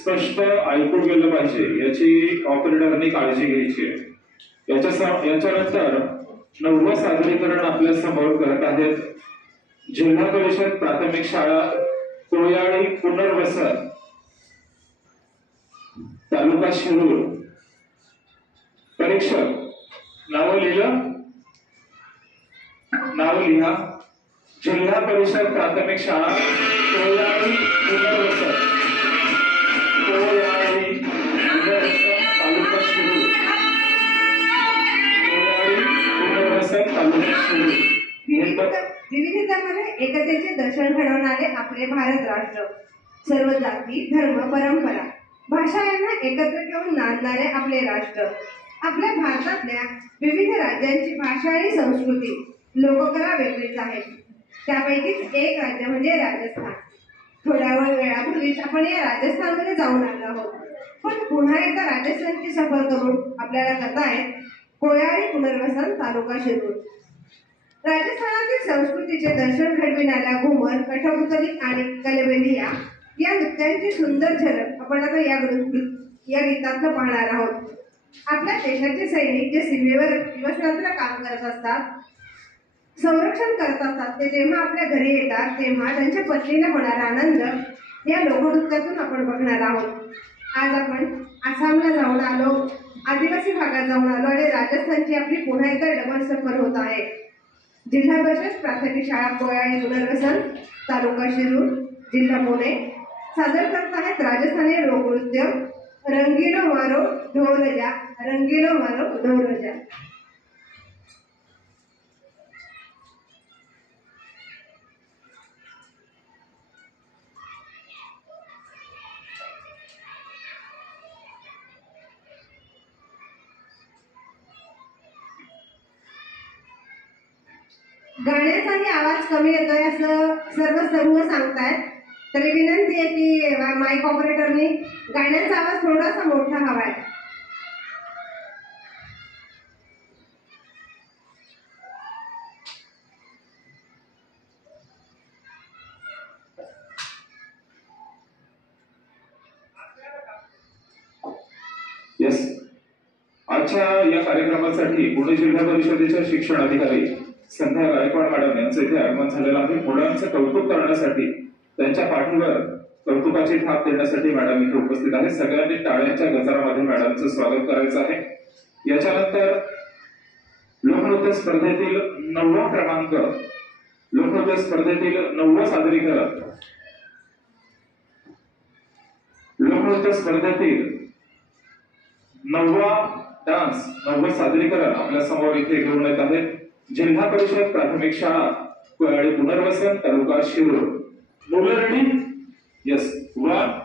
स्पष्ट ऐकून गेलं पाहिजे याची ऑपरेटरने काळजी घ्यायची आहे। याच्यानंतर 9वे सादरीकरण आपल्या समोर करत आहेत जिल्हा परिषद प्राथमिक शाळा कोयाळी पुनर्वसन तालुका शिरूर। परीक्षक नाव लिहा। जिल्हा परिषद प्राथमिक शाळा कोयाळी पुनर्वसन तालुका शिरूर। कोयाळी पुनर्वसन तालुका शिरूर। विविधतेमध्ये एकतेचे दर्शन घडवणारे आपले भारत राष्ट्र, सर्व जाती धर्म परंपरा भाषा यांना एकत्र घेऊन नांदणारे आपले राष्ट्र। आपल्या भारतातल्या विविध राज्यांची भाषा आणि संस्कृती लोककला वेगळीच आहे। त्यापैकीच एक राज्य म्हणजे राजस्थान। थोड्या वेळापूर्वीच आपण या राजस्थानमध्ये जाऊन आलो आहोत, पण पुन्हा एकदा राजस्थानची सफर करून आपल्याला करतायत कोयाळी पुनर्वसन तालुका शिरूर। राजस्थानातील संस्कृतीचे दर्शन घडविणाऱ्या घुमर, कठपुतली आणि कलबेलिया या नृत्यांची सुंदर झलक आपण आता या गीतातनं पाहणार आहोत। आपल्या देशाचे सैनिक जे सीमेवर दिवसरात्र काम करत असतात, संरक्षण करत असतात, ते जेव्हा आपल्या घरी येतात तेव्हा त्यांच्या पत्नीला होणारा आनंद या लोकनृत्यातून आपण बघणार आहोत। आज आपण आसामला जाऊन आलो, आदिवासी भागात जाऊन आलो आणि राजस्थानची आपली पुन्हा एकदा डबल सफर होत आहे। जिल्हा परिषद प्राथमिक शाळा कोयाळी पुनर्वसन तालुका शिरूर जिल्हा पुणे सादर करत आहेत राजस्थानी लोकनृत्य रंगीलो मारो ढोलजा। रंगीलो मारो ढोलजा। गाण्याचाही आवाज कमी येतोय असं सर्व समूह सांगतायत, तरी विनंती आहे की माईक ऑपरेटरनी गाण्याचा आवाज थोडासा मोठा हवाय। यस, आजच्या या कार्यक्रमासाठी पुणे जिल्हा परिषदेच्या शिक्षण अधिकारी संध्या गायकवाड मॅडम यांचं इथे आगमन झालेलं आहे। मुलांचं कौतुक करण्यासाठी, त्यांच्या पाठीवर कौतुकाची थाप देण्यासाठी मॅडम इथे उपस्थित आहेत। सगळ्यांनी टाळ्यांच्या गजरामध्ये मॅडमचं स्वागत करायचं आहे। याच्यानंतर लोकनृत्य स्पर्धेतील 9वा क्रमांक, लोकनृत्य स्पर्धेतील 9वा सादरीकरण, लोकनृत्य स्पर्धेतील 9वा डान्स, 9वा सादरीकरण आपल्या समोर इथे घेऊन येत आहेत जिल्हा परिषद प्राथमिक शाळा कोयाळी पुनर्वसन तालुका शिरूर। मुलं रेडी? यस, 1